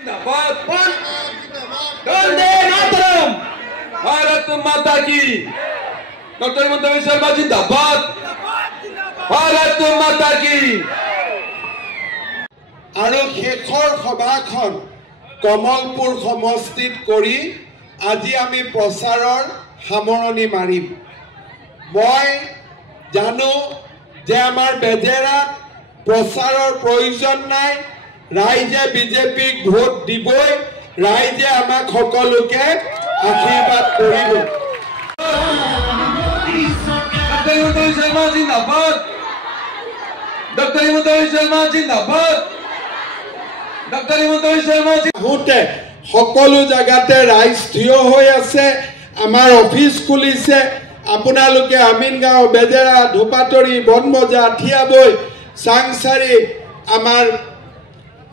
भारत माता की डॉक्टर हिमंत बिश्व शर्मा जिंदाबाद भारत माता की আৰু শেষৰ সভাখন কমলপুৰ সমষ্টিত কৰি আজি আমি প্ৰচাৰৰ সামৰণি মাৰিম। মই জানো যে আমাৰ বেজেৰাত প্ৰচাৰৰ প্ৰয়োজন নাই, ৰাইজে বিজেপিক ভোট দিবই, ৰাইজে আমাক সকলোকে আশীৰ্বাদ কৰিব। डॉक्टर हिमंत बिश्व शर्मा जिंदाबाद डॉक्टर हिमंत बिश्व शर्मा जिंदाबाद डॉक्टर हिमंत बिश्व शर्मा আহোঁতে সকলো জায়গাতে ৰাইজ থিয় হৈ আছে, আমাৰ অফিচ খুলিছে। আপোনালোকে আমিনগাঁও, বেজেৰা, ধোপাতৰি, বনমজা, ঠিয়াবৈ, চাংচাৰী, আমাৰ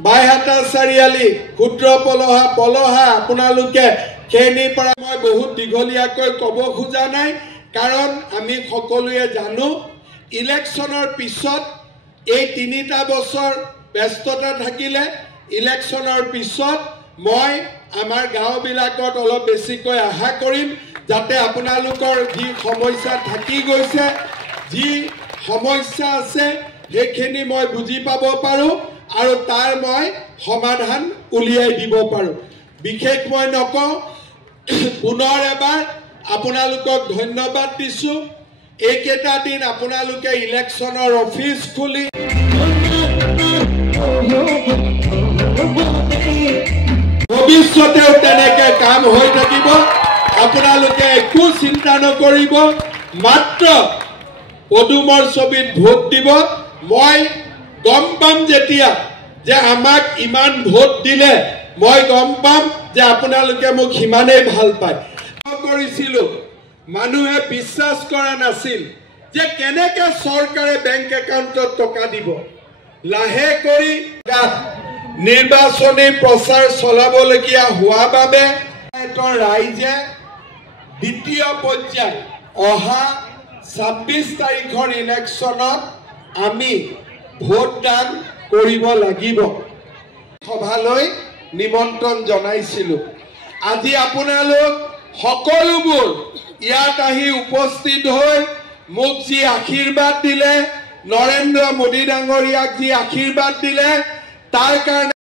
বাইহাটা চাৰিআলি, ক্ষুদ্ৰ পলহা আপোনালোকে সেইখিনিৰ পৰা মই বহুত দীঘলীয়াকৈ ক'ব খোজা নাই, কাৰণ আমি সকলোৱে জানো ইলেকশ্যনৰ পিছত এই ৩টা বছৰ ব্যস্ততা থাকিলে ইলেকশ্যনৰ পিছত মই আমাৰ গাঁওবিলাকত অলপ বেছিকৈ আশা কৰিম, যাতে আপোনালোকৰ যি সমস্যা থাকি গৈছে, যি সমস্যা আছে সেইখিনি মই বুজি পাব পাৰোঁ আৰু তাৰ মই সমাধান উলিয়াই দিব পাৰোঁ। বিশেষ মই নকওঁ, পুনৰ এবাৰ আপোনালোকক ধন্যবাদ দিছোঁ। এইকেইটা দিন আপোনালোকে ইলেকশ্যনৰ অফিচ খুলি ভৱিষ্যতেও তেনেকৈ কাম হৈ থাকিব। আপোনালোকে একো চিন্তা নকৰিব, মাত্ৰ পদুমৰ ছবিত ভোট দিব। মই গম পাম যেতিয়া যে আমাক ইমান ভোট দিলে, মই গম পাম যে আপোনালোকে মোক সিমানেই ভাল পায়। কৰিছিলোঁ মানুহে বিশ্বাস কৰা নাছিল যে কেনেকে চৰকাৰে বেংক একাউণ্টত টকা দিব। লাহে কৰি নিৰ্বাচনী প্ৰচাৰ চলাবলগীয়া হোৱা বাবে ৰাইজে দ্বিতীয় পৰ্যায় অহা ২৬ তাৰিখৰ ইলেকশ্যনত আমি ভোটদান কৰিব লাগিব। সভালৈ নিমন্ত্ৰণ জনাইছিলোঁ। আজি আপোনালোক সকলোবোৰ ইয়াত আহি উপস্থিত হৈ মোক যি আশীৰ্বাদ দিলে, নৰেন্দ্ৰ মোদী ডাঙৰীয়াক যি আশীৰ্বাদ দিলে, তাৰ কাৰণে